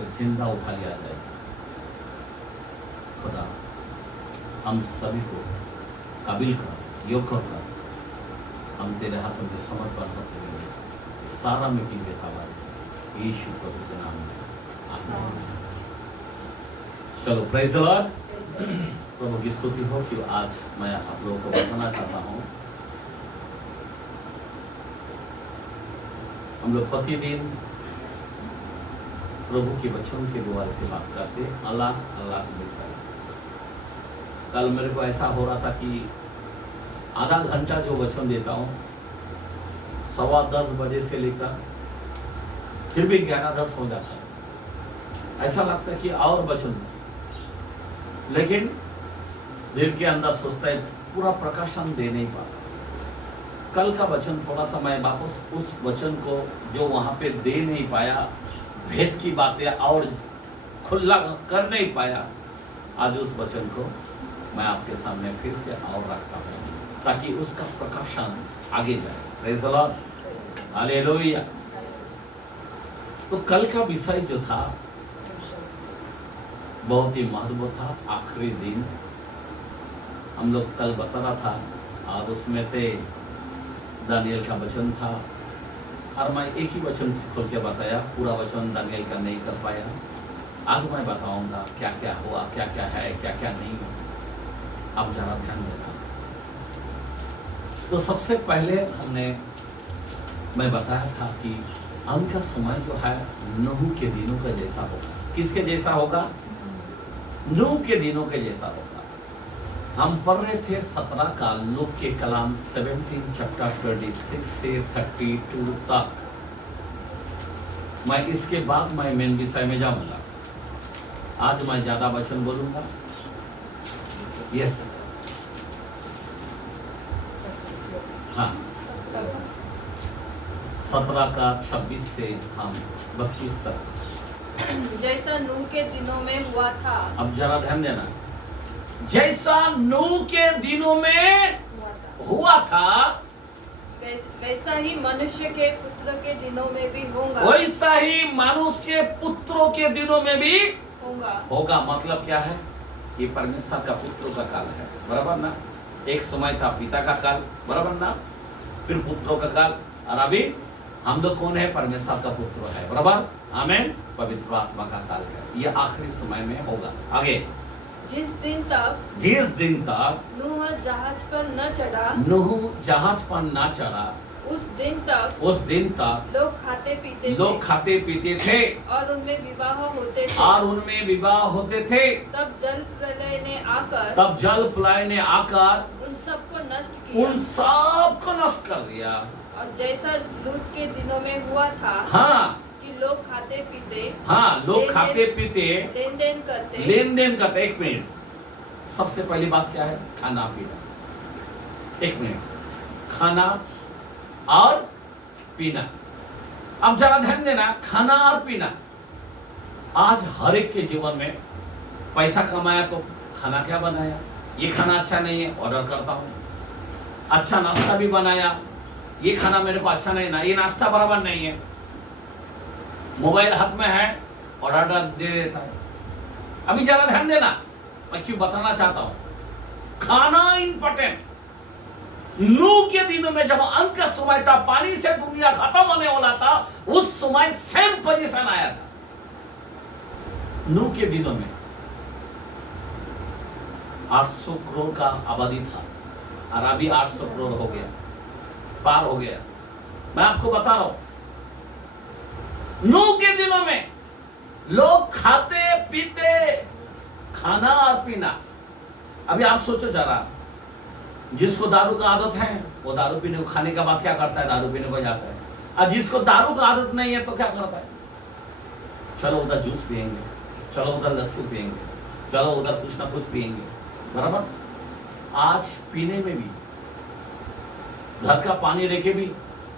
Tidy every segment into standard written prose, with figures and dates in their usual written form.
को जिंदा उठा लिया जाए। खुदा हम सभी को काबिल कर, योग्य कर, हम तेरे हाथों में समर्पण करते हुए सारा मीटिंग देता हुआ यीशु प्रभु के नाम में आमीन। चलो प्रेज़ द लॉर्ड। प्रभु की स्तुति हो कि आज मैं आप लोगों को बताना चाहता हूँ, हम लोग प्रतिदिन प्रभु के वचन के द्वारा से बात करते अलग अलग विषय। कल मेरे को ऐसा हो रहा था कि आधा घंटा जो वचन देता हूँ 9:15 बजे से लेकर फिर भी 11:10 हो जाता है। ऐसा लगता है कि और वचन, लेकिन दिल के अंदर सोचता है पूरा प्रकाशन दे नहीं पाता। कल का वचन थोड़ा सा मैं वापस उस वचन को जो वहां पे दे नहीं पाया, भेद की बातें और खुला कर नहीं पाया, आज उस वचन को मैं आपके सामने फिर से और रखता हूँ ताकि उसका प्रकाशन आगे जाए। Praise the Lord, hallelujah. तो कल का विषय जो था बहुत ही महत्व था। आखिरी दिन हम लोग कल बता रहा था और उसमें से दानियल का वचन था और मैं एक ही वचन खोल के बताया, पूरा वचन दानियल का नहीं कर पाया। आज मैं बताऊंगा क्या क्या हुआ, क्या क्या है, क्या क्या नहीं है। आप जरा ध्यान देना। तो सबसे पहले मैं बताया था कि अंत का समय जो है नूह के दिनों का जैसा होगा। किसके जैसा होगा? नूह के दिनों के जैसा होगा। हम पढ़ रहे थे 17 का लूक के कलाम 17 चैप्टर 26 से 32 तक। मैं इसके बाद मैं मेन विषय में जाऊंगा। आज मैं ज्यादा वचन बोलूंगा। यस, हाँ, 17 का 26 से हम 32 तक। जैसा नूह के दिनों में हुआ था। अब जरा ध्यान देना। जैसा नूह के दिनों में हुआ था वैसा ही मनुष्य के पुत्र के दिनों में भी होगा। वैसा ही मनुष्य के पुत्रों के दिनों में भी होगा। मतलब क्या है? ये परमेश्वर का पुत्रों का काल है, बराबर ना? एक समय था पिता का काल, बराबर ना? फिर पुत्रों का काल, और अभी हम लोग कौन है? परमेश्वर का पुत्र है, बराबर? आमीन। पवित्र आत्मा का काल है। ये आखिरी समय में होगा। आगे, जिस दिन तक नूह जहाज पर न चढ़ा, उस दिन तक लोग खाते पीते थे और उनमें विवाह होते थे। तब जल प्रलय ने आकर उन सबको नष्ट कर दिया। और जैसा लूत के दिनों में हुआ था, हाँ, कि लोग खाते पीते लेन देन करते। एक मिनट, सबसे पहली बात क्या है? खाना पीना। एक मिनट, खाना और पीना। अब जरा ध्यान देना, खाना और पीना। आज हर एक के जीवन में पैसा कमाया तो खाना क्या बनाया? ये खाना अच्छा नहीं है, ऑर्डर करता हूँ। अच्छा नाश्ता भी बनाया, ये खाना मेरे को अच्छा नहीं ना, ये नाश्ता बराबर नहीं है। मोबाइल हाथ में है और ऑर्डर दे देता है। अभी जरा ध्यान देना, मैं क्यों बताना चाहता हूं। खाना इंपॉर्टेंट। नूह के दिनों में जब अंत का समय था, पानी से दुनिया खत्म होने वाला था, उस समय सेम पोजीशन आया था। नूह के दिनों में 800 करोड़ का आबादी था और अभी 800 करोड़ हो गया, पार हो गया। मैं आपको बता रहा हूं, नूह के दिनों में लोग खाते पीते, खाना और पीना। अभी आप सोचो जरा, जिसको दारू का आदत है वो दारू पीने को, खाने का बाद क्या करता है? दारू पीने को जाता है। और जिसको दारू का आदत नहीं है तो क्या करता है? चलो उधर जूस पिएंगे, चलो उधर लस्सी पिएंगे, चलो उधर कुछ ना कुछ पिएंगे, बराबर? आज पीने में भी घर का पानी लेके भी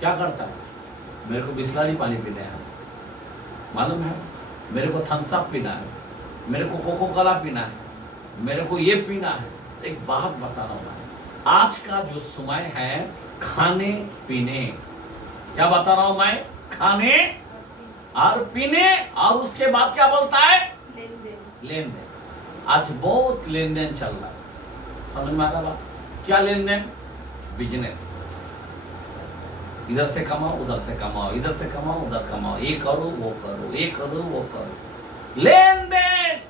क्या करता है? मेरे को बिस्लरी पानी पीना है, मालूम है? मेरे को थम्स अप पीना है, मेरे को कोको कोला पीना है, मेरे को ये पीना है। एक बात बता रहा हूँ, आज का जो समय है खाने पीने, क्या बता रहा हूं मैं? खाने और पीने, और उसके बाद क्या बोलता है? लेन देन। लेन देन। आज बहुत लेन देन चल रहा है, समझ में आ रहा बात? क्या लेन देन? बिजनेस, इधर से कमाओ उधर से कमाओ, इधर से कमाओ उधर कमाओ, ये करो वो करो, ये करो वो करो, लेन देन।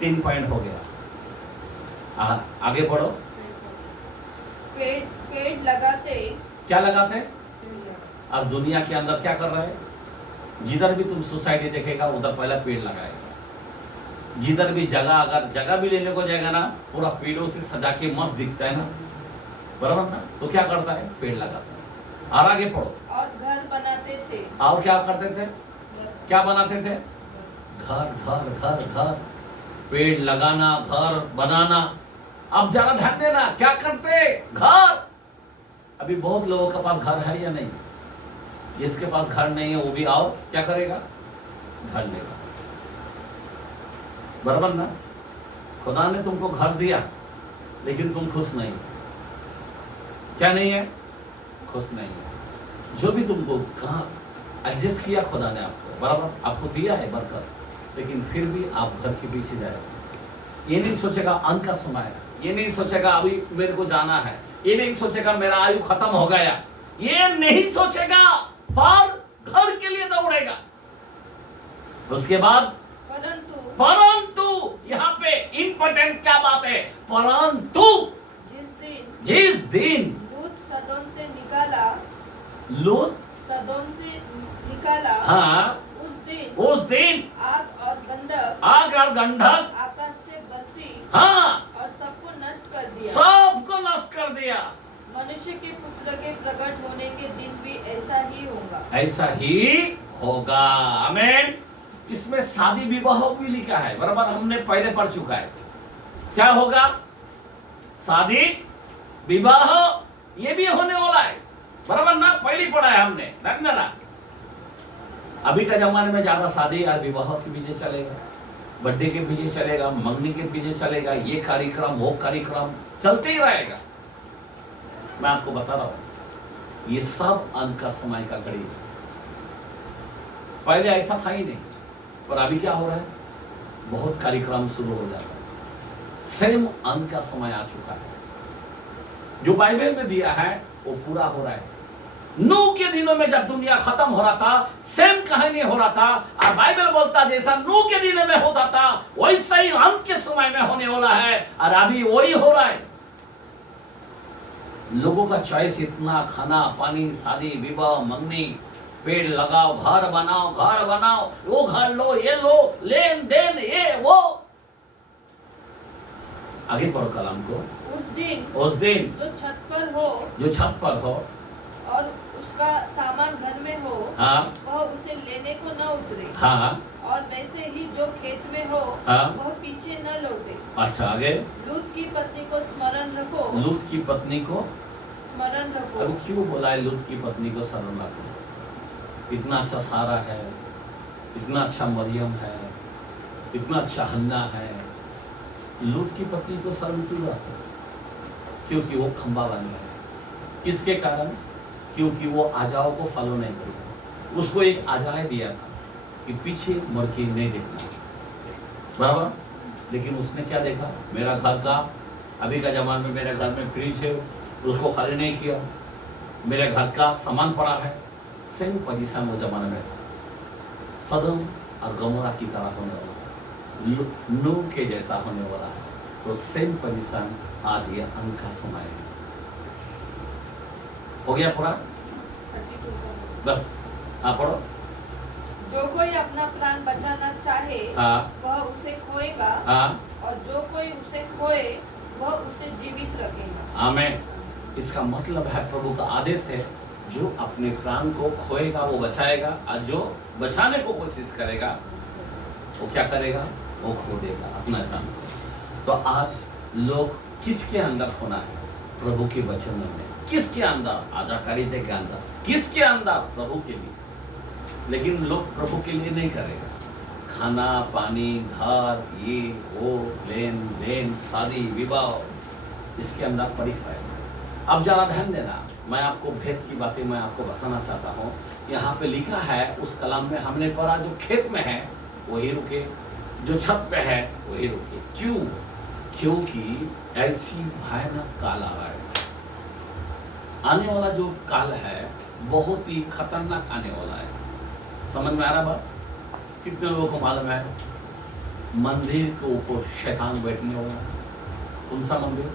3 पॉइंट हो गया। आगे बढ़ो। पेड़ लगाते, क्या लगाते? आज दुनिया के अंदर क्या कर रहे हैं? जिधर भी तुम सोसाइटी देखेगा उधर पहला पेड़ लगाएगा। जिधर भी जगह, अगर जगह भी लेने को जाएगा ना, पूरा पेड़ों से सजा के मस्त दिखता है ना, बराबर ना, तो क्या करता है? पेड़ लगाता है। और आगे पढ़ो। और घर बनाते थे। और क्या करते थे? क्या बनाते थे? घर घर घर घर, पेड़ लगाना, घर बनाना। अब जरा ध्यान देना, क्या करते? घर। अभी बहुत लोगों के पास घर है या नहीं? जिसके पास घर नहीं है वो भी और क्या करेगा? घर लेगा, बराबर ना? खुदा ने तुमको घर दिया लेकिन तुम खुश नहीं, क्या नहीं है? खुश नहीं है। जो भी तुमको कहा एडजस्ट किया खुदा ने आपको, बराबर आपको दिया है बरकत, लेकिन फिर भी आप घर के पीछे जाएगा। ये नहीं सोचेगा अंत का समय है, ये नहीं सोचेगा अभी मेरे को जाना है, ये नहीं सोचेगा मेरा आयु खत्म हो गया, ये नहीं सोचेगा, पर घर के लिए दौड़ेगा। उसके बाद परंतु यहाँ पे इंपॉर्टेंट क्या बात है? परंतु जिस दिन लूत सदोम से निकाला, लूत सदोम से निकाला, हाँ, उस दिन आग और गंधक आकाश से बरसी, हाँ, और सबको नष्ट कर दिया। सबको नष्ट कर दिया। मनुष्य के पुत्र के प्रकट होने के दिन भी ऐसा ही होगा। ऐसा ही होगा। आमीन। इसमें शादी विवाह भी लिखा है, बराबर हमने पहले पढ़ चुका है। क्या होगा? शादी विवाह ये भी होने वाला है, बराबर ना? पहले पढ़ा है हमने, ना? अभी का जमाने में ज्यादा शादी और विवाह के पीछे चलेगा, बर्थडे के पीछे चलेगा, मंगनी के पीछे चलेगा, ये कार्यक्रम वो कार्यक्रम चलते ही रहेगा। मैं आपको बता रहा हूं, ये सब अंत का समय का घड़ी है। पहले ऐसा था ही नहीं, पर अभी क्या हो रहा है? बहुत कार्यक्रम शुरू हो जाता है। सेम अंत का समय आ चुका है। जो बाइबल में दिया है वो पूरा हो रहा है। नूह के दिनों में जब दुनिया खत्म हो रहा था, सेम कहानी हो रहा था, और बाइबल बोलता जैसा नूह के दिनों में होता था वैसा ही अंत के समय में होने वाला है, और अभी वही हो रहा है। लोगों का चॉइस इतना, खाना पानी, शादी विवाह, मंगनी, पेड़ लगाओ, घर बनाओ, वो घर लो, ये लो, लेन देन, ये वो। आगे पढ़ो कलाम को। उस दिन जो छत पर हो और उसका सामान घर में हो, हाँ, वह उसे लेने को न उतरे, हाँ, और वैसे ही जो खेत में हो, हाँ, वह पीछे न लौटे। अच्छा, आगे। लूत की पत्नी को स्मरण रखो। लूत की पत्नी को स्मरण रखो। अभी क्यों बोला है लूत की पत्नी को स्मरण रखो? इतना अच्छा सारा है, इतना अच्छा मरियम है, इतना अच्छा हन्ना है, लूत की पत्नी को स्मरण क्यों रखो? क्योंकि वो खंबा बन गया। किसके कारण? क्योंकि वो आजाओं को फॉलो नहीं किया। उसको एक आजाए दिया था कि पीछे मुड़ के नहीं देखना, बराबर? लेकिन उसने क्या देखा? मेरा घर का, अभी का जमाने में मेरे घर में फ्रिज है, उसको खाली नहीं किया, मेरे घर का सामान पड़ा है। सेम पोजीशन वो जमाने में था। सदम और गमोरा की तरह होने वाला है, नूह के जैसा होने वाला है। तो सेम पोजीशन आज ये अंत का समय है। हो गया पूरा? बस आप पढ़ो। जो कोई अपना प्राण बचाना चाहे, हाँ, वह उसे खोएगा, हाँ, और जो कोई उसे खोए वह उसे जीवित रखेगा। आमीन। इसका मतलब है प्रभु का आदेश है, जो अपने प्राण को खोएगा वो बचाएगा, और जो बचाने को कोशिश करेगा वो क्या करेगा? वो खो देगा अपना जान। तो आज लोग किसके अंदर खोना है? प्रभु के वचन में। किसके अंदर? आजाकारिता के अंदर। किसके अंदर? प्रभु के लिए। लेकिन लोग प्रभु के लिए नहीं करेगा। खाना पानी, घर, ये वो, लेन देन, शादी विवाह, इसके अंदर पड़ी रहेगा। अब जरा ध्यान देना, मैं आपको भेद की बातें मैं आपको बताना चाहता हूँ। यहाँ पे लिखा है उस कलाम में हमने पढ़ा, जो खेत में है वही रुके, जो छत पे है वही रुके। क्यों? क्योंकि ऐसी भयानक काल आ रहा है। आने वाला जो काल है बहुत ही खतरनाक आने वाला है। समझ में आ रहा बात? कितने लोगों को मालूम है मंदिर के ऊपर शैतान बैठने वाला? कौन सा मंदिर?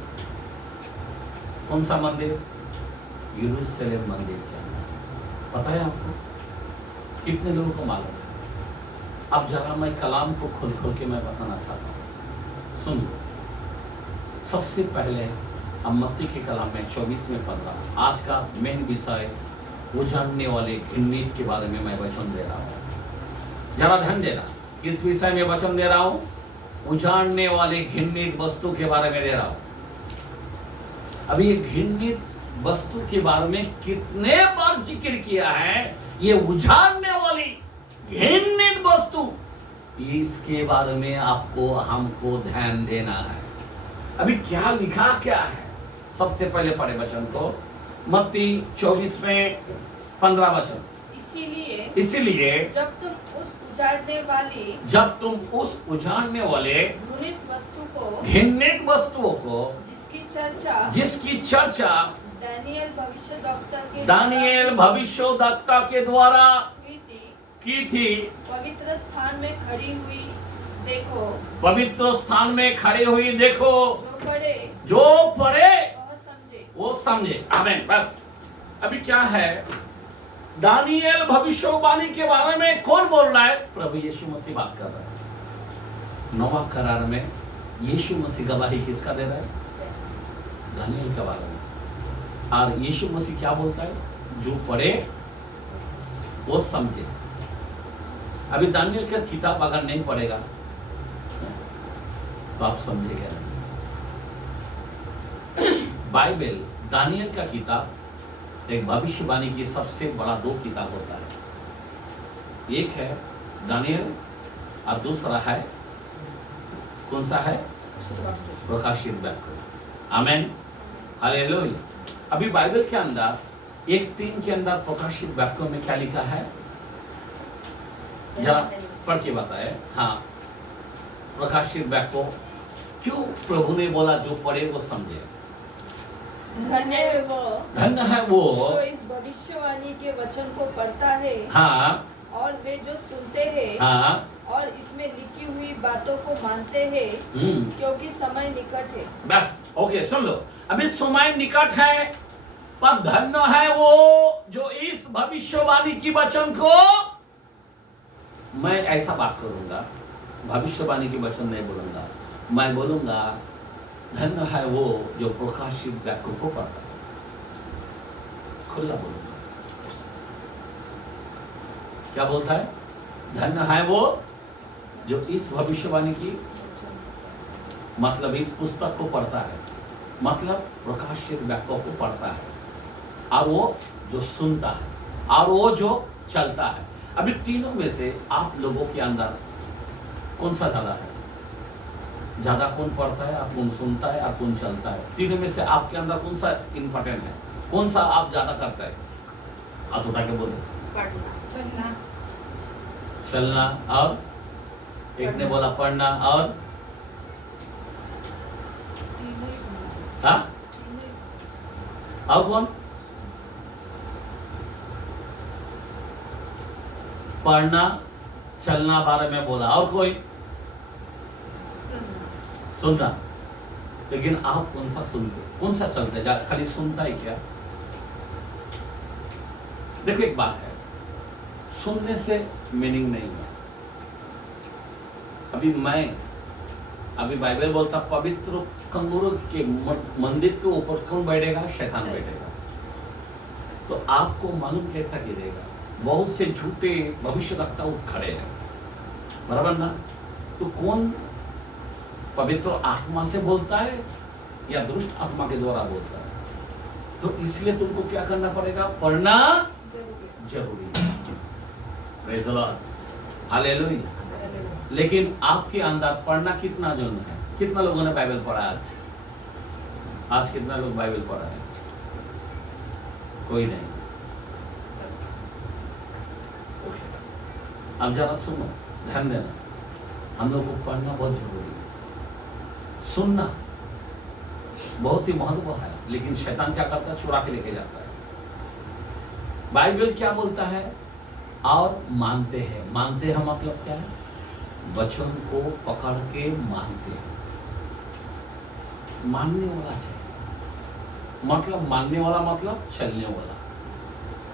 कौन सा मंदिर? यरूशलेम मंदिर के अंदर। पता है आपको? कितने लोगों को मालूम है? अब जरा मैं कलाम को खोल खोल के मैं बताना चाहता हूँ, सुन लो। सबसे पहले अब मत्ती के कलाम में 24 में 15 आज का मेन विषय उजाड़ने वाले घृणित के बारे में मैं वचन दे रहा हूँ। जरा ध्यान देना, किस विषय में वचन दे रहा हूँ? उजाड़ने वाले घृणित वस्तु के बारे में दे रहा हूँ। अभी ये घृणित वस्तु के बारे में कितने बार जिक्र किया है? ये उजाड़ने वाली घृणित वस्तु, इसके बारे में आपको हमको ध्यान देना है। अभी क्या लिखा क्या है? सबसे पहले पढ़े वचन को, मत्ती 24 में 15 वचन। इसीलिए जब तुम उस उजाड़ने वाले घृणित वस्तुओं को जिसकी चर्चा दानियेल भविष्यद्वक्ता के द्वारा की थी, पवित्र स्थान में खड़ी हुई देखो, जो पढ़े वो समझे। आमीन। बस अभी क्या है? दानियेल भविष्यवाणी के बारे में कौन बोल रहा है? प्रभु यीशु मसीह बात कर रहा है। नवा करार में यीशु मसीह गवाही किसका दे रहा है? दानियेल के बारे में। और यीशु मसीह क्या बोलता है? जो पढ़े वो समझे। अभी दानियेल का किताब अगर नहीं पढ़ेगा तो आप समझेंगे नहीं। बाइबल, दानियेल का किताब एक भविष्यवाणी की सबसे बड़ा 2 किताब होता है। एक है दानियेल और दूसरा है, कौन सा है? प्रकाशित वाक्य। आमीन, हालेलुया। अभी बाइबल के अंदर 1:3 के अंदर प्रकाशित वाक्यों में क्या लिखा है? जरा पढ़ के बताए। हाँ, प्रकाशित वाक्य क्यों प्रभु ने बोला जो पढ़े वो समझे? धन्य है वो जो इस भविष्यवाणी के वचन को पढ़ता है। हाँ, और वे जो सुनते हैं। हाँ, और इसमें लिखी हुई बातों को मानते हैं, क्योंकि समय निकट है। बस ओके, सुन लो। अभी समय निकट है, पर धन्य है वो जो इस भविष्यवाणी की वचन को, मैं ऐसा बात करूंगा, भविष्यवाणी की वचन नहीं बोलूंगा, मैं बोलूंगा धन्य है वो जो प्रकाशित वाक्य को पढ़ता है। खुला बोलूंगा। क्या बोलता है? धन्य है वो जो इस भविष्यवाणी की, मतलब इस पुस्तक को पढ़ता है, मतलब प्रकाशित वाक्य को पढ़ता है, और वो जो सुनता है, और वो जो चलता है। अभी तीनों में से आप लोगों के अंदर कौन सा ज्यादा है? ज्यादा कौन पढ़ता है, आप कौन सुनता है, आप कौन चलता है? तीनों में से आपके अंदर कौन सा इंपॉर्टेंट है? कौन सा आप ज्यादा करता है? हाथ उठा के बोले। पढ़ना, चलना, और एक ने बोला पढ़ना, और हाँ, और कौन? पढ़ना, चलना बारे में बोला, और कोई? सुनना। लेकिन आप कौन सा सुनते, कौन सा चलते? खाली सुनता ही क्या? देखो एक बात है, सुनने से मीनिंग नहीं है। अभी बाइबल बोलता पवित्र कंगूरों के मंदिर के ऊपर कौन बैठेगा? शैतान बैठेगा। तो आपको मालूम कैसा गिरेगा? बहुत से झूठे भविष्यवक्ता उठ खड़े हैं, बराबर ना? तो कौन पवित्र आत्मा से बोलता है या दुष्ट आत्मा के द्वारा बोलता है? तो इसलिए तुमको क्या करना पड़ेगा? पढ़ना जरूरी है। Praise the Lord, hallelujah. लेकिन आपके अंदर पढ़ना कितना जरूरी है? कितना लोगों ने बाइबल पढ़ा आज कितना लोग बाइबल पढ़ा है? कोई नहीं। अब जरा सुनो, ध्यान देना, हम लोग को पढ़ना बहुत जरूरी है, सुनना बहुत ही महत्व है, लेकिन शैतान क्या करता है, चुरा के लेके जाता है। बाइबल क्या बोलता है, और मानते हैं। मानते हैं मतलब क्या है, वचन को पकड़ के मानते हैं। मानने वाला चाहिए, मतलब मानने वाला मतलब चलने वाला।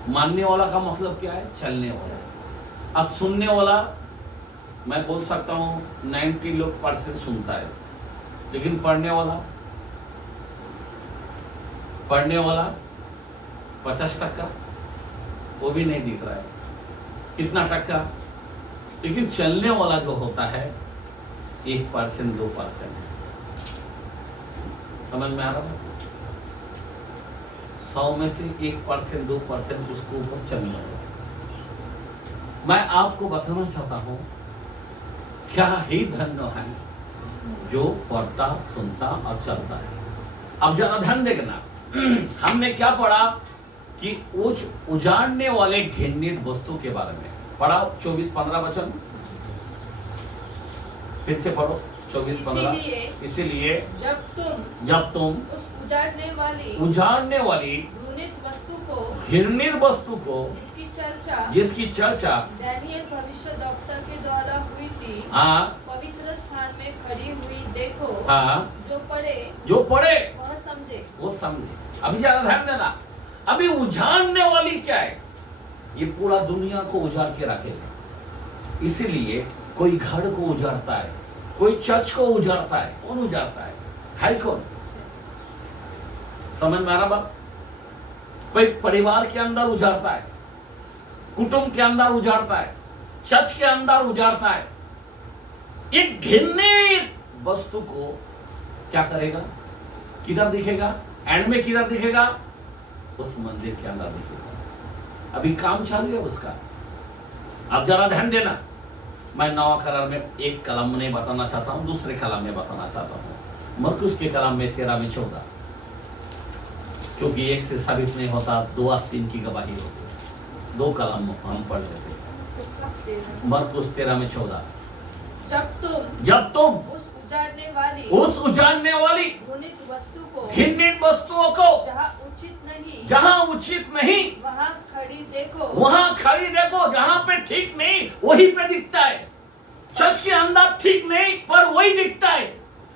मानने वाला का मतलब क्या है, चलने वाला। और सुनने वाला, मैं बोल सकता हूँ 90% सुनता है, लेकिन पढ़ने वाला 50%, वो भी नहीं दिख रहा है, कितना टक्का। लेकिन चलने वाला जो होता है 1% 2% है। समझ में आ रहा है? 100 में से 1% 2% उसको ऊपर चलने वाला। मैं आपको बताना चाहता हूं, क्या ही धन्य है जो पढ़ता, सुनता और चलता है। अब जरा ध्यान देखना, हमने क्या पढ़ा कि उजाड़ने वाले घृणित वस्तु के बारे में पढ़ा। 24-15 वचन फिर से पढ़ो, 24-15। इसीलिए जब तुम उस उजाड़ने वाली घृणित वस्तु को जिसकी चर्चा दानियेल भविष्यद्वक्ता के द्वारा हुई थी, हाँ, पवित्र स्थान में खड़ी हुई देखो, हाँ, जो पढ़े वो समझे। अभी ज्यादा ध्यान देना, अभी उजाड़ने वाली क्या है, ये पूरा दुनिया को उजाड़ के रखेगा। इसीलिए कोई घर को उजाड़ता है, कोई चर्च को उजाड़ता है। कौन उजाड़ता है कौन? समझ में आ रहा बात? कोई परिवार के अंदर उजाड़ता है, कुटुंब के अंदर उजाड़ता है, चर्च के अंदर उजाड़ता है। एक घृणित वस्तु को क्या करेगा, किधर दिखेगा, एंड में किधर दिखेगा, उस मंदिर के अंदर दिखेगा। अभी काम चालू है उसका। अब जरा ध्यान देना, मैं नवा करार में एक कलम में बताना चाहता हूं, दूसरे कलम में बताना चाहता हूं। मरकुस के कलम में 13 में 14, क्योंकि एक से साबित नहीं होता, 2 और 3 की गवाही होती है। 2 कलम हम पढ़ लेते हैं। मरकुस 13 में 14, जब तुम उस उजाड़ने वाली घृणित वस्तुओं को जहाँ उचित नहीं वहाँ खड़ी देखो। जहाँ पे ठीक नहीं वहीं पे दिखता है। चर्च के अंदर ठीक नहीं पर वही दिखता है,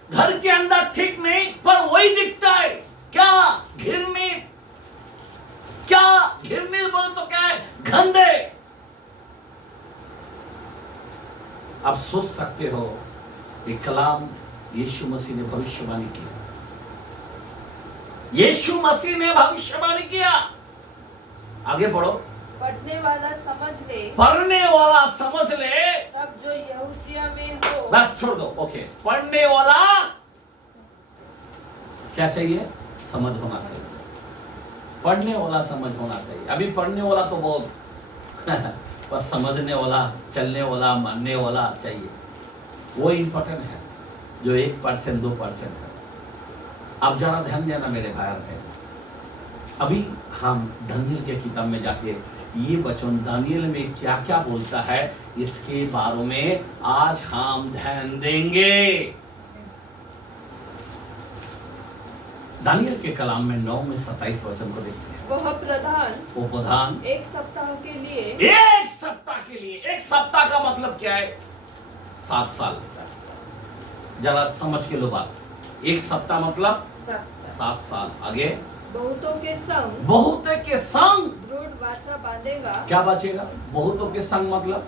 घर के अंदर ठीक नहीं पर वही दिखता है। क्या घृणित, क्या घृणित बोल तो क्या है, गंदे। आप सोच सकते हो, ये कलाम यीशु मसीह ने भविष्यवाणी की। यीशु मसीह ने भविष्यवाणी किया। आगे बढ़ो। पढ़ने वाला समझ ले, तब जो यहूदिया में हो। बस छोड़ दो, ओके। पढ़ने वाला क्या चाहिए, समझ होना चाहिए। पढ़ने वाला समझ होना चाहिए। अभी पढ़ने वाला तो बहुत बस समझने वाला, चलने वाला, मानने वाला चाहिए। वो इम्पोर्टेंट है जो 1% 2% है। अब जरा ध्यान देना मेरे भाई बहन, अभी हम दानियेल के किताब में जाके ये वचन दानियेल में क्या क्या बोलता है इसके बारे में आज हम ध्यान देंगे। दानियेल के कलाम में 9 में 27 वचन को देखते हैं। वो प्रधान एक सप्ताह के लिए, एक सप्ताह का मतलब क्या है, 7 साल। जरा समझ के लो बात। एक सप्ताह मतलब 7 साल। आगे बहुतों के संग दृढ़ वाचा बांधेगा। क्या बचेगा, बहुतों के संग मतलब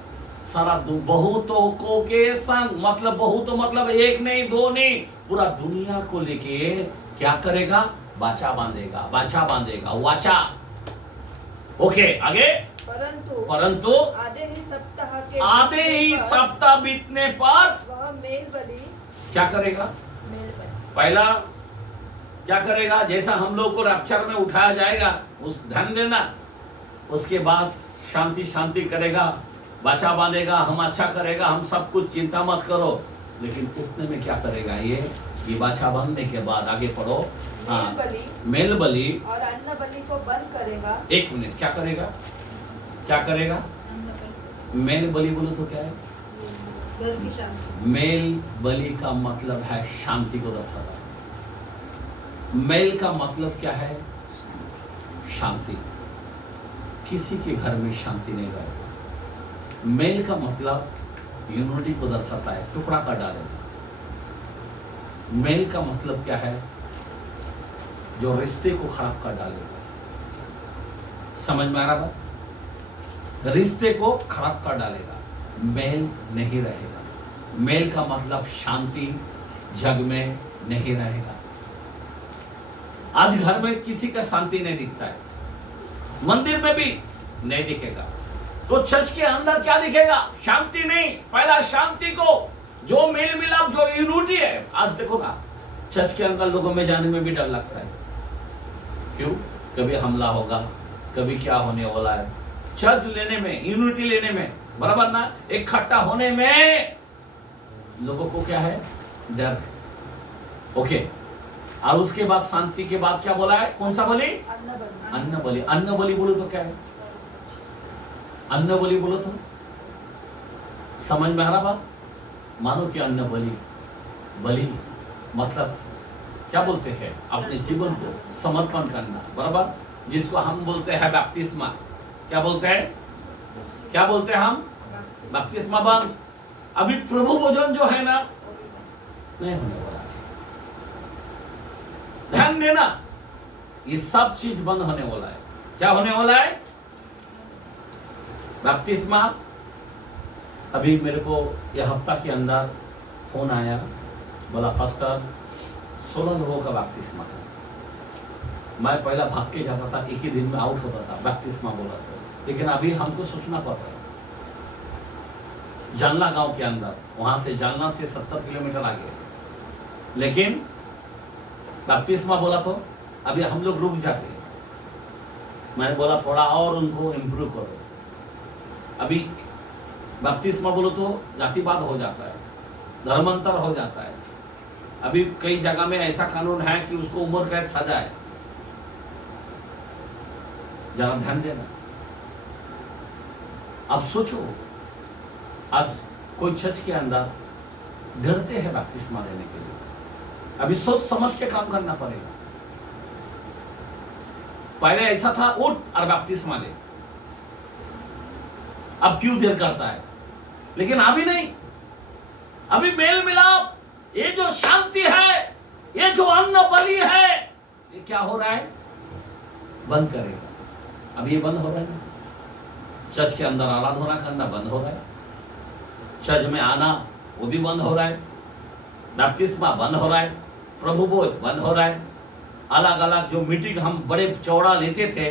सारा बहुतों को के संग मतलब बहुतों मतलब 1 नहीं 2 नहीं, पूरा दुनिया को लेके क्या करेगा, वाचा बांधेगा, वाचा। ओके आगे। परंतु आधे ही सप्ताह बीतने पर वह मेल बलि क्या करेगा, पहला क्या करेगा, जैसा हम लोग को रैप्चर में उठाया जाएगा, उस ध्यान देना, उसके बाद शांति करेगा, बचा बांधेगा, हम अच्छा करेगा, हम सब कुछ चिंता मत करो। लेकिन उतने में क्या करेगा, ये बाछा बांधने के बाद आगे पढ़ो। हाँ, मेल बलि और अन्न बलि को बंद करेगा। 1 मिनट, क्या करेगा, मेल बलि बोलो तो क्या है? घर की शांति। मेल बलि का मतलब है शांति को दर्शाता है। मेल का मतलब क्या है? शांति। किसी के घर में शांति नहीं रहेगा। मेल का मतलब यूनिटी को दर्शाता है, टुकड़ा कर डालेगा। मेल का मतलब क्या है? जो रिश्ते को खराब कर डालेगा। समझ में आ रहा बात? रिश्ते को खराब कर डालेगा, मेल नहीं रहेगा। मेल का मतलब शांति जग में नहीं रहेगा। आज घर में किसी का शांति नहीं दिखता है, मंदिर में भी नहीं दिखेगा, तो चर्च के अंदर क्या दिखेगा? शांति नहीं। पहला शांति को, जो मेल मिलाप, जो यूनिटी है। आज देखो ना, चर्च के अंदर लोगों में जाने में भी डर लगता है। क्यों? कभी हमला होगा, कभी क्या होने वाला है। चर्च लेने में, यूनिटी लेने में, बराबर ना, इकट्ठा होने में लोगों को क्या है? डर है। ओके, और उसके बाद शांति के बाद क्या बोला है? कौन सा बोली? अन्न बलि। अन्न बलि बोलो तो क्या है? अन्न बलि बोलो तो समझ में आ रहा बात? मानो कि अन्न बलि, बलि मतलब क्या बोलते हैं? अपने जीवन को समर्पण करना, बराबर, जिसको हम बोलते हैं बपतिस्मा। क्या बोलते हैं? क्या बोलते हैं हम? बपतिस्मा बंद। अभी प्रभु भोजन जो है ना, नहीं होने वाला है। ध्यान देना, ये सब चीज बंद होने वाला है। क्या होने वाला है? बपतिस्मा। अभी मेरे को यह हफ्ता के अंदर फोन आया, बोला पास्टर 16 लोगों का बपतिस्मा है। मैं पहला भाग के जाता था, एक ही दिन में आउट होता था, बपतिस्मा बोला था। लेकिन अभी हमको सोचना पड़ रहा है। जालना गांव के अंदर, वहां से जालना से 70 किलोमीटर आगे, लेकिन बपतिस्मा बोला तो अभी हम लोग रुक जाते। मैंने बोला थोड़ा और उनको इम्प्रूव करो। अभी बपतिस्मा बोलो तो जातिवाद हो जाता है, धर्मांतर हो जाता है। अभी कई जगह में ऐसा कानून है कि उसको उम्र कैद सजा है। जरा ध्यान देना। अब सोचो, आज कोई चर्च के अंदर डरते हैं बपतिस्मा देने के लिए। अभी सोच समझ के काम करना पड़ेगा। पहले ऐसा था, उठ और बपतिस्मा ले। अब क्यों देर करता है? लेकिन अभी नहीं। अभी मेल मिलाप, ये जो शांति है, ये जो अन्न बलि है, ये क्या हो रहा है? बंद करेगा। अब ये बंद हो रहा है ना। चर्च के अंदर आराधना करना बंद हो रहा है, चर्च में आना वो भी बंद हो रहा है, बपतिस्मा बंद हो रहा है, प्रभु भोज बंद हो रहा है। अलग अलग जो मीटिंग हम बड़े चौड़ा लेते थे,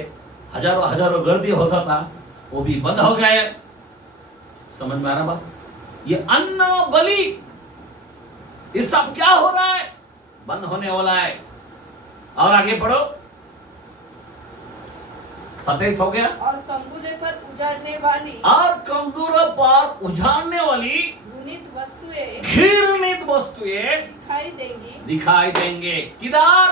हजारों हजारों गर्दी होता था, वो भी बंद हो गया है। समझ में आ रहा बात? ये अन्न बलि, ये सब क्या हो रहा है? बंद होने वाला है। और आगे पढ़ो, 27 हो गया। और कंगूरे पर उजाड़ने वाली, और कंगूरों पर उजाड़ने वाली घृणित वस्तुएं दिखाई देंगे। किधर?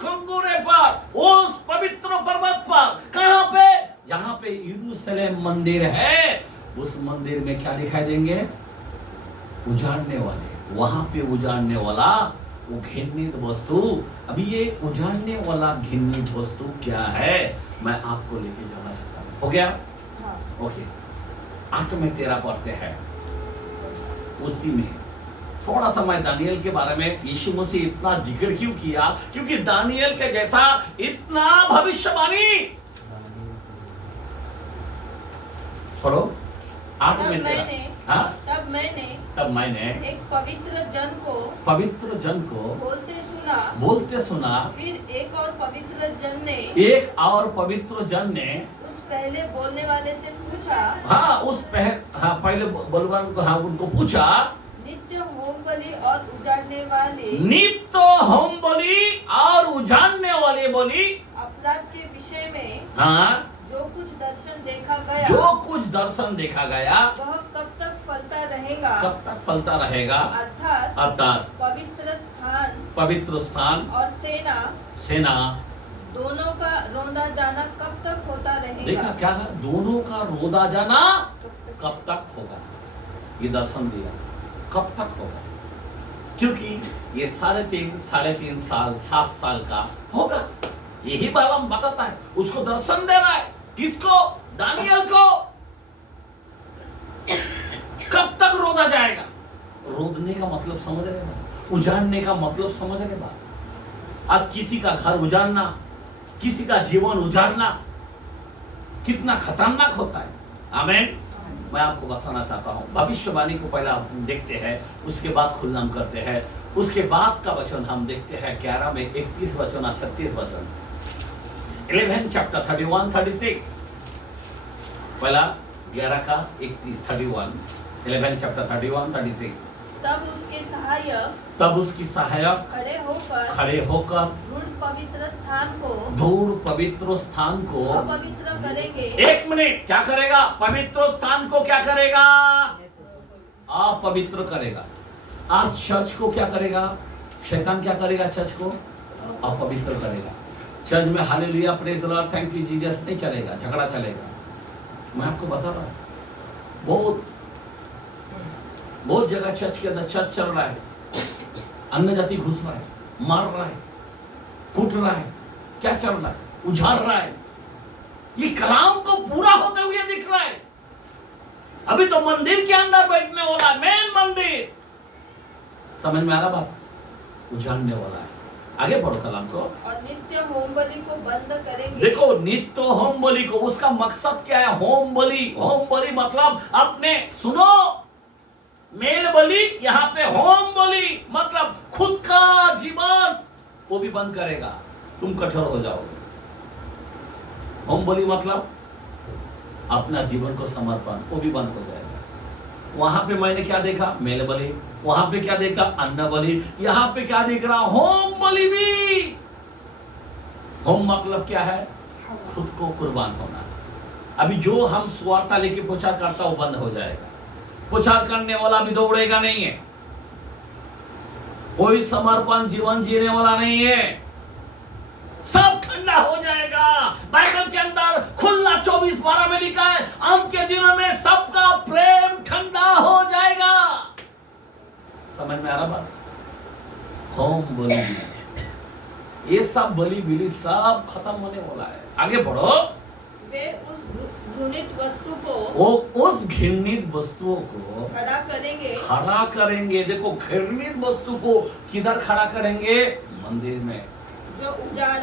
कंगूरे पर, उस पवित्र पर्वत पर। कहां पे? जहां पे यरूशलेम मंदिर है, उस मंदिर में क्या दिखाई देंगे? उजाड़ने वाले। वहां पे उजाड़ने वाला वो घृणित वस्तु। अभी ये उजाड़ने वाला घृणित वस्तु क्या है, मैं आपको लेके जाना चाहता हूं। हो गया? हाँ। ओके, 8 में 13 पढ़ते हैं। उसी में थोड़ा सा मैं दानियल के बारे में, यीशु मसीह इतना जिक्र क्यों किया? क्योंकि दानियल के जैसा इतना भविष्यवाणी। पढ़ो 8 में 13। हाँ? तब मैंने एक पवित्र जन को बोलते सुना। फिर एक और पवित्र जन ने उस पहले बोलने वाले से पूछा। पहले बोलवान को, उनको पूछा, नित्य होम बलि और उजाड़ने वाले, नित्य होम बलि और उजाड़ने वाले बलि अपराध के विषय में, हाँ, जो कुछ दर्शन देखा गया, वह कब तक फलता रहेगा? अर्थात पवित्र स्थान और सेना दोनों का रोंदा जाना कब तक होता रहेगा? देखा क्या है? दोनों का रोंदा जाना कब तक होगा, ये दर्शन दिया, कब तक होगा, क्योंकि ये 3.5 साल 7 साल का होगा, यही बालम बताता है। उसको दर्शन दे रहा है, किसको? दानियल को। कब तक रोदा जाएगा? रोदने का मतलब समझ रहे हैं, उजाड़ने का मतलब समझ रहे बात। आज किसी का घर उजाड़ना, किसी का जीवन उजाड़ना कितना खतरनाक होता है। आमीन। मैं आपको बताना चाहता हूं, भविष्यवाणी को पहले हम देखते हैं, उसके बाद खुल्लम करते हैं, उसके बाद का वचन हम देखते हैं 11 में 31 वचन और 36 वचन। 11 चैप्टर 31 36, पहला 11 का 31 31, 11 चैप्टर 31 36। तब उसके सहायक खड़े होकर धूल पवित्र स्थान को अपवित्र करेंगे। एक मिनट, क्या करेगा? पवित्र स्थान को क्या करेगा? अपवित्र करेगा। आज चर्च को क्या करेगा? शैतान क्या करेगा? चर्च को अपवित्र करेगा। चर्च में hallelujah, praise Lord, thank you Jesus नहीं चलेगा, झगड़ा चलेगा। मैं आपको बता रहा हूं, बहुत जगह चर्च के अंदर चर्च चल रहा है, अन्य जाति घुस रहा है, मार रहा है, कूट रहा है, क्या चल रहा है? उजाड़ रहा है। ये कलाम को पूरा होते हुए दिख रहा है। अभी तो मंदिर के अंदर बैठने वाला है, मेन मंदिर, समझ में आ रहा बात? उजाड़ने वाला है। आगे पढ़ो कलाम को। और नित्य होम बलि को बंद करेंगे। देखो, नित्य होम बलि को, उसका मकसद क्या है? होम बलि। होम बलि मतलब अपने, सुनो, मेल बलि, यहाँ पे होम बलि मतलब खुद का जीवन वो भी बंद करेगा, तुम कठोर हो जाओगे। होम बलि मतलब अपना जीवन को समर्पण, वो भी बंद हो जाएगा। वहां पे मैंने क्या देखा? मेल बलि। वहां पे क्या देखा? अन्न बलि। यहाँ पे क्या देख रहा? होम बलि भी। होम मतलब क्या है? खुद को कुर्बान होना। अभी जो हम स्वार्था लेके प्रचार करता वो बंद हो जाएगा। प्रचार करने वाला भी दौड़ेगा नहीं है, कोई समर्पण जीवन जीने वाला नहीं है, सब ठंडा हो जाएगा। बाइबल के अंदर खुला 24:12 में लिखा है, अंत के दिनों में सबका प्रेम ठंडा हो जाएगा। समझ में आ रहा बात? होम बलि, ये सब बलि बिली सब खत्म होने वाला है। आगे बढ़ो। वे उस घृणित वस्तु को, वो उस घृणित वस्तुओं को खड़ा करेंगे। देखो, घृणित वस्तु को किधर खड़ा करेंगे? मंदिर में, जो उजाड़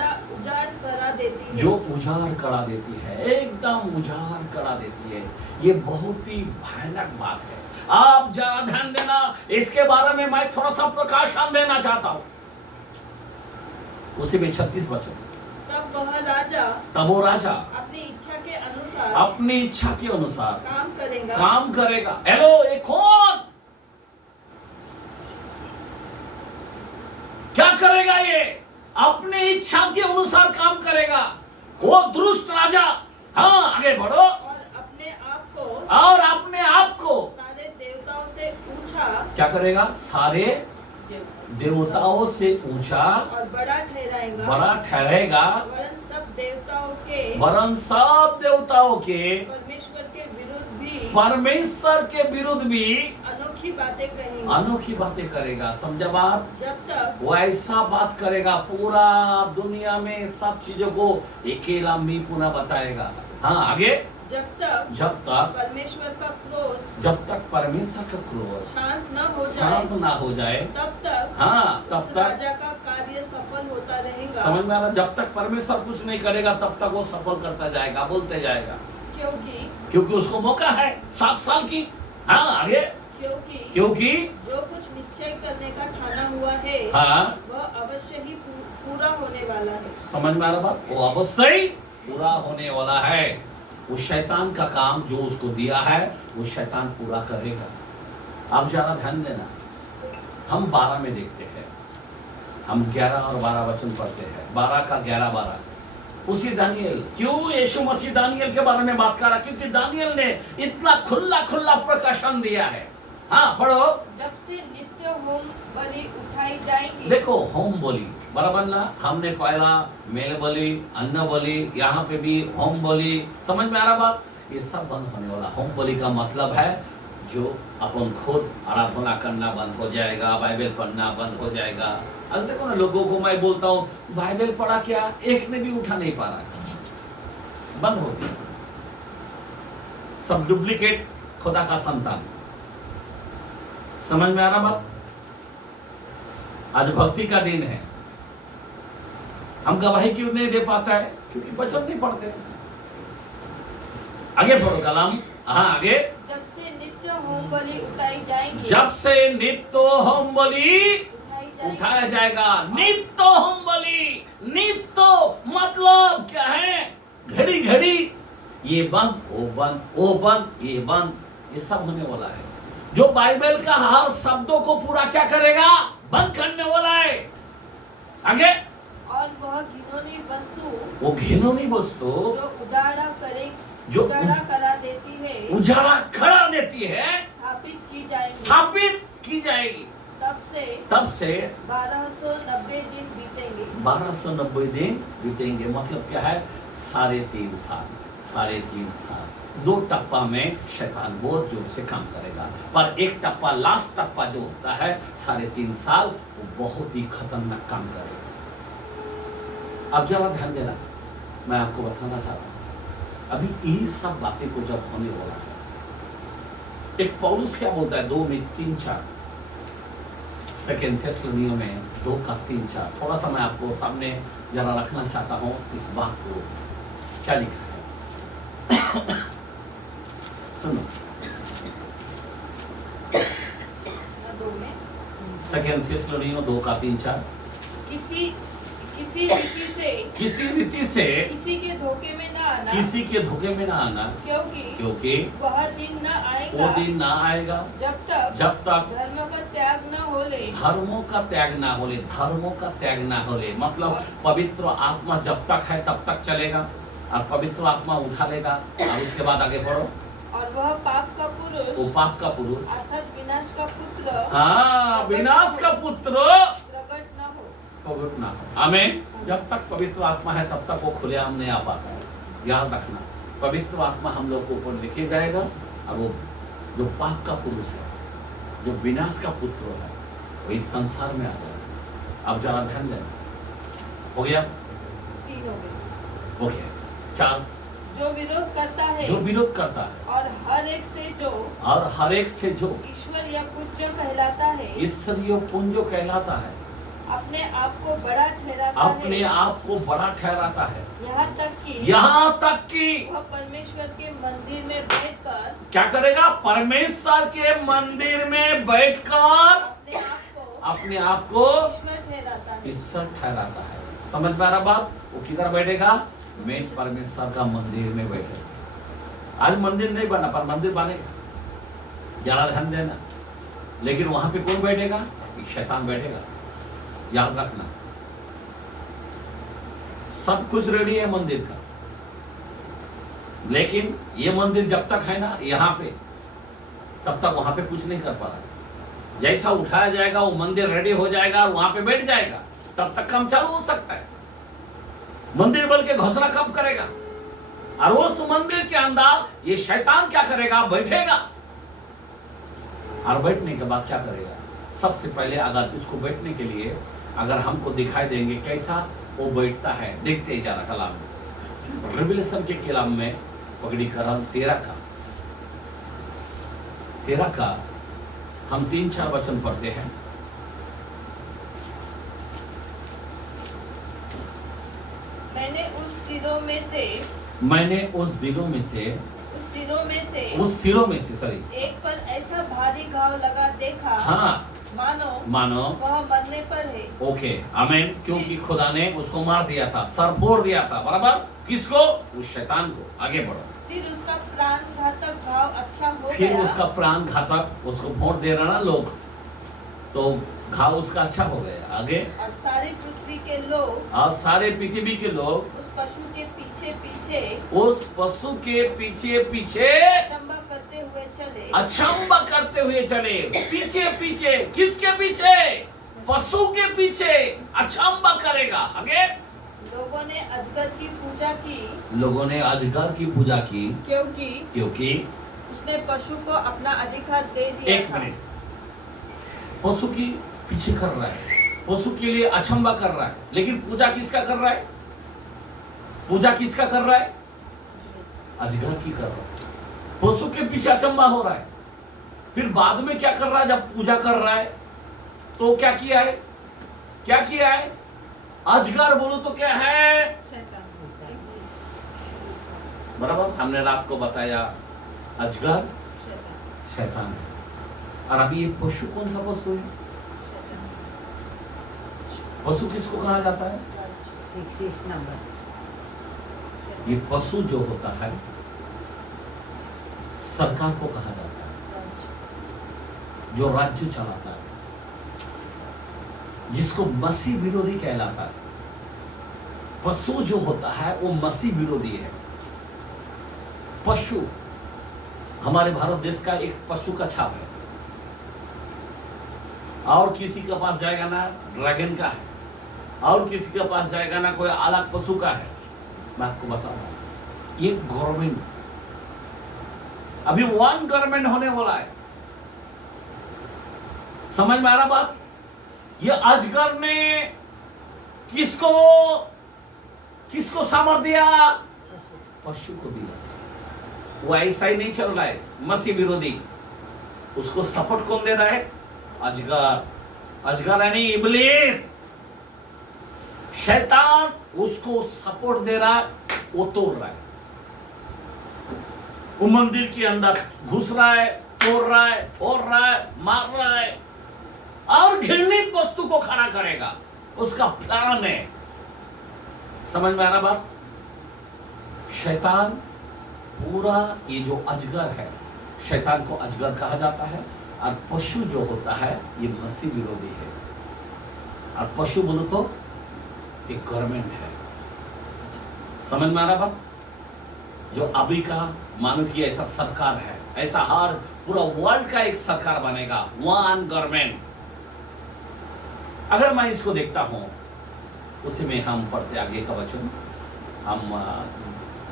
करा देती है। जो उजाड़ करा देती है, एकदम उजाड़ करा देती है। ये बहुत ही भयानक बात है। आप जरा ध्यान देना, इसके बारे में मैं थोड़ा सा प्रकाशन देना चाहता हूं। उसी में 36 वचन। तब वो राजा अपनी इच्छा के अनुसार काम करेगा। हेलो, ये कौन? क्या करेगा? ये अपनी इच्छा के अनुसार काम करेगा। वो दुष्ट राजा। हाँ, आगे बढ़ो। और अपने आप को सारे देवताओं से ऊंचा क्या करेगा? सारे देवताओं से ऊंचा और बड़ा ठहराएगा। वरन सब देवताओं के परमेश्वर के विरुद्ध भी अनोखी बातें करेगा। समझा बात? जब तक वो ऐसा बात करेगा, पूरा दुनिया में सब चीजों को अकेला मी पुनः बताएगा। हाँ, आगे। जब तक परमेश्वर का क्रोध शांत ना हो जाए तब तक राजा का कार्य सफल होता रहेगा। समझ में आ रहा? जब तक परमेश्वर कुछ नहीं करेगा तब तक वो सफल करता जाएगा, बोलते जाएगा, क्योंकि उसको मौका है 7 साल की। हाँ, आगे। क्योंकि जो कुछ निश्चय करने का ठाना हुआ है, हाँ, वह अवश्य ही पूरा होने वाला है। समझ में आ रहा बात? वो अवश्य ही पूरा होने वाला है। वो शैतान का काम जो उसको दिया है वो शैतान पूरा करेगा। आप जरा ध्यान देना, हम 12 में देखते हैं, हम 11 और 12 वचन पढ़ते हैं। 12 का 11-12 उसी दानियल। क्यों यीशु मसीह दानियल के बारे में बात कर रहा? क्योंकि दानियल ने इतना खुला प्रकाशन दिया है। हाँ, पढ़ो। जब से नित्य होम बलि उठाई जाएगी। देखो, होम बलि बराबर ना, हमने पहला मेल बलि, अन्न बलि, यहाँ पे भी होम बलि। समझ में आ रहा बात? ये सब बंद होने वाला। होम बलि का मतलब है जो अपन खुद आराधना करना बंद हो जाएगा, बाइबल पढ़ना बंद हो जाएगा। आज देखो ना, लोगों को मैं बोलता हूँ बाइबल पढ़ा क्या, एक ने भी उठा नहीं पा रहा है, बंद हो गया। सब डुप्लीकेट खुदा का संतान। समझ में आ रहा बात? आज भक्ति का दिन है, हम गवाही क्यों नहीं दे पाता है? क्योंकि वचन नहीं पढ़ते। आगे पढ़ो कलाम। हाँ आगे। जब से नित्य होम बलि उठाई जाएंगी, जब से नित्य होम बलि उठाया जाएगा। नित्य होम बलि, नित्य मतलब क्या है? घड़ी घड़ी ये बंद, वो बंद, वो बंद, ये बंद, ये सब होने वाला है। जो बाइबल का हर शब्दों को पूरा क्या करेगा? बंद करने वाला है। आगे। और वह घिनौनी वस्तु, वो घिनौनी वस्तु जो उजाड़ा करे, जो उजाड़ा करा देती है, उजाड़ा करा देती है, स्थापित की जाएगी। स्थापित की जाएगी। तब से 1290 दिन बीतेंगे। 1290 दिन बीतेंगे। मतलब क्या है? 3.5 साल। 3.5 साल। 2 टप्पा में शैतान बहुत जोर से काम करेगा, पर एक टप्पा, लास्ट टप्पा जो होता है 3.5 साल, वो बहुत ही खतरनाक काम करेगा। अब जरा ध्यान देना, मैं आपको बताना चाहता हूँ अभी ये सब बातें को जब होने वाला है, एक पौलुस क्या बोलता है 2 में 3-4, सेकेंड थेसलोनियों में 2 का 3-4। थोड़ा सा मैं आपको सामने जरा रखना चाहता हूँ इस बात को। क्या लिखा है सुनो। 2 में सेकेंड थेसलोनियों 2 का 3-4। किसी रीति से किसी के धोखे में ना आना, किसी के धोखे में ना आना, क्योंकि वह दिन न आएगा, वो दिन ना आएगा जब तक धर्म का त्याग न होले, धर्मों का त्याग ना होले, धर्मों का त्याग ना होले। मतलब पवित्र आत्मा जब तक है तब तक चलेगा, और पवित्र आत्मा उठा लेगा, और उसके बाद आगे बढ़ो। और वह पाप का पुरुष, वो पाप का पुरुष अर्थात विनाश का पुत्र, हाँ विनाश का पुत्र प्रकट न हो, प्रकट ना हो। आमीन। जब तक पवित्र आत्मा है तब तक वो खुलेआम नहीं आ पाता है। याद रखना, पवित्र आत्मा हम लोग को ऊपर लेके जाएगा, और वो जो पाप का पुरुष है, जो विनाश का पुत्र है, वो इस संसार में आ जाएगा। अब जरा ध्यान देना। हो गया? 3 हो गए। हो गया। 4, जो विरोध करता है, जो विरोध करता है, और हर एक से जो ईश्वर या पूज्य कहलाता है, ईश्वरीय पुंजो कहलाता है, अपने आप को बड़ा ठहराता अपने है, आप को बड़ा ठहराता है, यहाँ तक कि वह परमेश्वर के मंदिर में बैठकर क्या करेगा? परमेश्वर के मंदिर में बैठकर अपने आप को ईश्वर ठहराता है। समझ पा रहा बात? वो किधर बैठेगा? मैं परमेश्वर का मंदिर में बैठेगा। आज मंदिर नहीं बना, पर मंदिर बनेगा। जरा ध्यान देना। लेकिन वहां पे कौन बैठेगा? शैतान बैठेगा। याद रखना, सब कुछ रेडी है मंदिर का, लेकिन ये मंदिर जब तक है ना यहाँ पे, तब तक वहां पे कुछ नहीं कर पा रहा। जैसा उठाया जाएगा वो मंदिर रेडी हो जाएगा और वहां पे बैठ जाएगा, तब तक काम चालू हो सकता है। मंदिर बल के घोषणा कब करेगा? और उस मंदिर के अंदर ये शैतान क्या करेगा? बैठेगा। और बैठने के बाद क्या करेगा? सबसे पहले अगर इसको बैठने के लिए अगर हमको दिखाई देंगे कैसा वो बैठता है, देखते ही जरा कलाम में, रिविलेशन के कलाम में पगड़ी का रंग 13 का हम 3-4 वचन पढ़ते हैं। मैंने उस सिरों में से सॉरी एक पर ऐसा भारी घाव लगा देखा, हाँ मानो वह मरने पर है। ओके आमीन। क्योंकि खुदा ने उसको मार दिया था, सर फोड़ दिया था। बराबर? किसको? उस शैतान को। आगे बढ़ो। फिर उसका प्राण घातक घाव अच्छा हो गया। फिर उसका प्राण घातक, उसको फोड़ दे रहा ना लोग, तो घाव उसका अच्छा हो गया। आगे। और सारी पृथ्वी के लोग, और सारे पृथ्वी के लोग उस पशु के पीछे पीछे अचंभा करते हुए चले। पीछे किसके पीछे? पशु के पीछे अचंभा करेगा। आगे। लोगों ने अजगर की पूजा की लोगों ने अजगर की पूजा की क्योंकि उसने पशु को अपना अधिकार दे दिया एक था। मिनट, पशु की पीछे कर रहा है, पशु के लिए अचंबा कर रहा है, लेकिन पूजा किसका कर रहा है? पूजा किसका कर रहा है? अजगर की कर रहा है। पशु के पीछे अचंबा हो रहा है। फिर बाद में क्या कर रहा है? जब पूजा कर रहा है तो क्या किया है? क्या किया है? अजगर बोलो तो क्या है? बराबर, हमने रात को बताया अजगर शैतान है। और अभी ये पशु कौन सा पशु है? पशु किसको कहा जाता है? 6 नंबर। ये पशु जो होता है सरकार को कहा जाता है, जो राज्य चलाता है, जिसको मसीह विरोधी कहलाता है। पशु जो होता है वो मसीह विरोधी है। पशु हमारे भारत देश का एक पशु का छाप है, और किसी के पास जाएगा ना ड्रैगन का है, और किसी के पास जाएगा ना कोई अलग पशु का है। मैं आपको बता रहा हूं, ये गवर्नमेंट अभी वन गवर्नमेंट होने वाला है। समझ में आ रहा बात? ये अजगर ने किसको सामर्थ्य दिया? पशु को दिया। वो ऐसा ही नहीं चल रहा है मसीह विरोधी। उसको सपोर्ट कौन दे रहा है? अजगर। अजगर यानी इब्लीस, शैतान उसको सपोर्ट दे रहा है, वो तोड़ रहा है। वो मंदिर के अंदर घुस रहा है, तोड़ रहा है, फोड़ रहा है, मार रहा है, और घृणित वस्तु को खड़ा करेगा। उसका प्लान है। समझ में आ रहा बात? शैतान पूरा, ये जो अजगर है, शैतान को अजगर कहा जाता है। और पशु जो होता है ये मसीह विरोधी है। और पशु बोलो तो एक गवर्नमेंट है। समझ में आ रहा बात? जो अभी का मानो कि ऐसा सरकार है, ऐसा हर पूरा वर्ल्ड का एक सरकार बनेगा, वन गवर्नमेंट। अगर मैं इसको देखता हूं, उसी में हम पढ़ते आगे का वचन, हम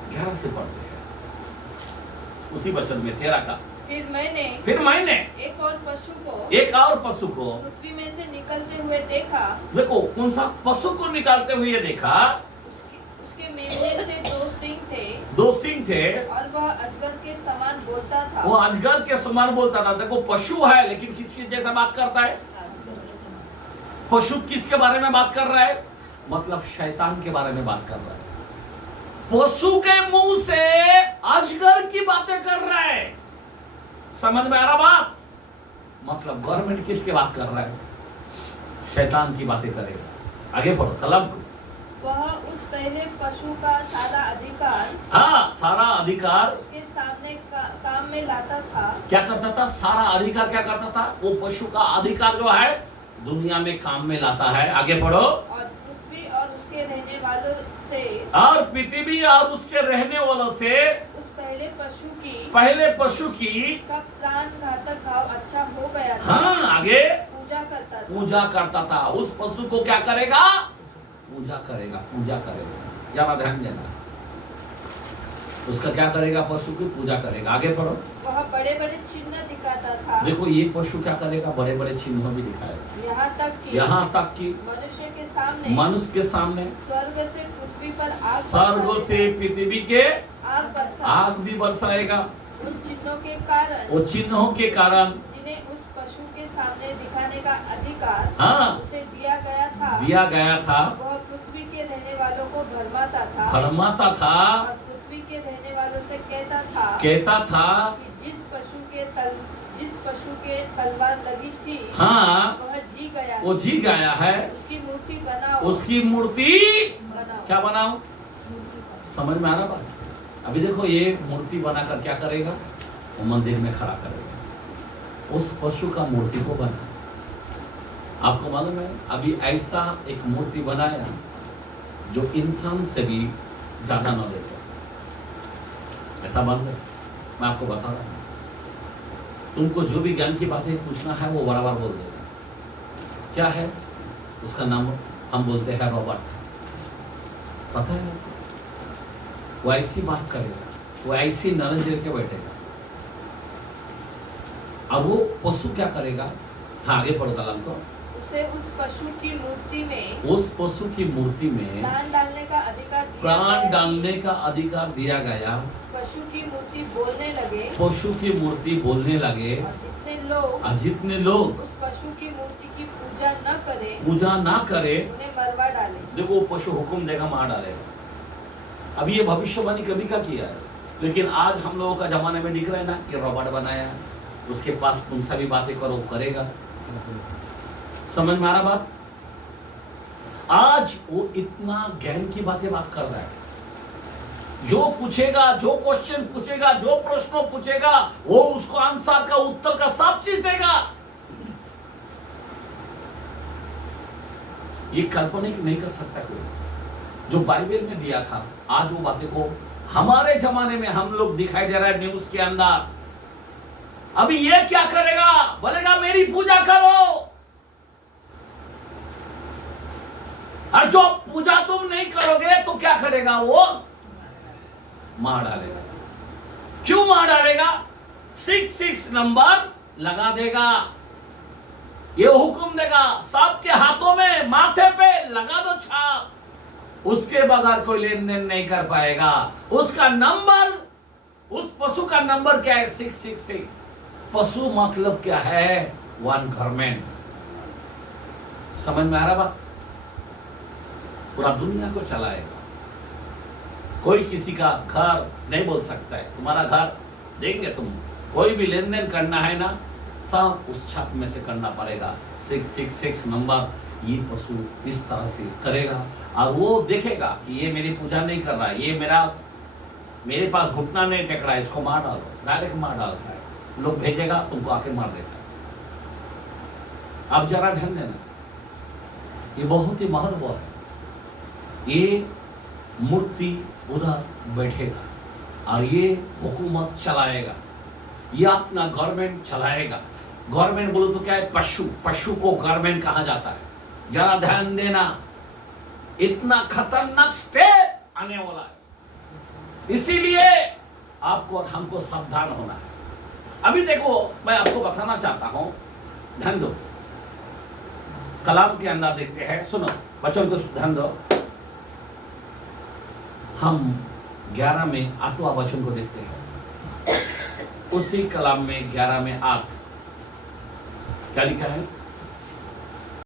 11 से पढ़ते हैं, उसी वचन में 13 का। फिर मैंने एक और पशु को पृथ्वी में से निकलते हुए देखा। देखो कौन सा पशु को निकालते हुए देखा? उसके मेमने से 2 सींग थे, और वह अजगर के समान बोलता था। वो अजगर के समान बोलता था। देखो पशु है, लेकिन किसके जैसा बात करता है? पशु किसके बारे में बात कर रहा है? मतलब शैतान के बारे में बात कर रहा है। पशु के मुंह से अजगर की बातें कर रहा है। समझ में आ रहा बात? मतलब गवर्नमेंट किसकी बात कर रहा है? शैतान की बातें करेगा। आगे पढ़ो कलम को। वह उस पहले पशु का सारा अधिकार, सारा अधिकार उसके सामने काम में लाता था। क्या करता था? सारा अधिकार क्या करता था? वो पशु का अधिकार जो है दुनिया में काम में लाता है। आगे पढ़ो। और पृथ्वी और उसके रहने वालों से, और पृथ्वी और उसके रहने वालों से, उस पहले पशु की का प्राण घातक घाव अच्छा हो गया था। आगे पूजा करता था। उस पशु को क्या करेगा? पूजा करेगा। ज्यादा ध्यान देना। उसका क्या करेगा? पशु की पूजा करेगा। आगे पढ़ो। वह बड़े बड़े चिन्ह दिखाता था। देखो ये पशु क्या करेगा? बड़े बड़े चिन्ह भी दिखाएगा। यहाँ तक कि मनुष्य के सामने स्वर्ग से पृथ्वी पर स्वर्ग से पृथ्वी के आग भी बरसाएगा। उन चिन्हों के कारण जिन्हें उस पशु के सामने दिखाने का अधिकार उसे दिया गया था। वह पृथ्वी के रहने वालों को भरमाता था। और पृथ्वी के रहने वालों से कहता था कि जिस पशु के तलवार लगी थी, वह जी गया है। उसकी मूर्ति क्या बनाओ? समझ में आ रहा बात? अभी देखो ये मूर्ति बनाकर क्या करेगा? वो मंदिर में खड़ा करेगा। उस पशु का मूर्ति को बना। आपको मालूम है अभी ऐसा एक मूर्ति बनाया जो इंसान से भी ज्यादा नॉलेज है, ऐसा बन गया। मैं आपको बता रहा हूँ, तुमको जो भी ज्ञान की बातें पूछना है वो बराबर बोल देगा। क्या है उसका नाम? हम बोलते हैं रॉबर्ट। पता है आपको? वो ऐसी बात करेगा, वो ऐसी नरज लेके बैठेगा। अब वो पशु क्या करेगा? हाँ आगे पढ़ो कलाम को। उसे उस पशु की मूर्ति में, उस पशु की मूर्ति में प्राण डालने का अधिकार दिया प्राण गया। डालने का अधिकार दिया गया। पशु की मूर्ति बोलने लगे, पशु की मूर्ति बोलने लगे, और जितने लोग उस पशु की मूर्ति की पूजा न करे उन्हें मरवा डाले। देखो वो पशु हुक्म देगा, मार डालेगा। अभी ये भविष्यवाणी कभी का किया है, लेकिन आज हम लोगों का जमाने में दिख रहा है ना कि रॉबर्ट बनाया, उसके पास तुम सभी बातें करो, करेगा। समझ में आ रहा बात? आज वो इतना ज्ञान की बात कर रहा है। जो पूछेगा, जो क्वेश्चन पूछेगा, जो प्रश्न पूछेगा, वो उसको आंसर का, उत्तर का सब चीज देगा। ये काल्पनिक नहीं कर सकता कोई। जो बाइबल में दिया था, आज वो बातें को हमारे जमाने में हम लोग दिखाई दे रहा है न्यूज के अंदर। अभी ये क्या करेगा? बोलेगा मेरी पूजा करो, और जो पूजा तुम नहीं करोगे तो क्या करेगा? वो मार डालेगा। क्यों मार डालेगा? 66 नंबर लगा देगा, ये हुक्म देगा, सबके हाथों में, माथे पे लगा दो छाप। उसके बगैर कोई लेन देन नहीं कर पाएगा। उसका नंबर, उस पशु का नंबर क्या है? 666। पशु मतलब क्या है? One government. समझ में आ रहा बात? पूरा दुनिया को चलाएगा। कोई किसी का घर नहीं बोल सकता है। तुम्हारा घर देंगे तुम, कोई भी लेन देन करना है ना, सब उस छाप में से करना पड़ेगा। 666 नंबर, ये पशु इस तरह से करेगा, और वो देखेगा कि ये मेरी पूजा नहीं कर रहा है, ये मेरे पास घुटना नहीं टेक रहा है, इसको मार डालो। डायरेक्ट मार डालता है, लोग भेजेगा, तुमको आके मार देता है। अब जरा ध्यान देना, ये बहुत ही महत्व है। ये मूर्ति उधर बैठेगा और ये हुकूमत चलाएगा, ये अपना गवर्नमेंट चलाएगा। गवर्नमेंट बोलो तो क्या है? पशु को गवर्नमेंट कहा जाता है। जरा ध्यान देना, इतना खतरनाक स्टेप आने वाला है, इसीलिए आपको और हमको सावधान होना है। अभी देखो, मैं आपको बताना चाहता हूं, ध्यान दो, कलाम के अंदर देखते हैं। सुनो बच्चों को ध्यान दो। हम 11 में 8वां वचन को देखते हैं। उसी कलाम में 11 में 8 क्या लिखा है?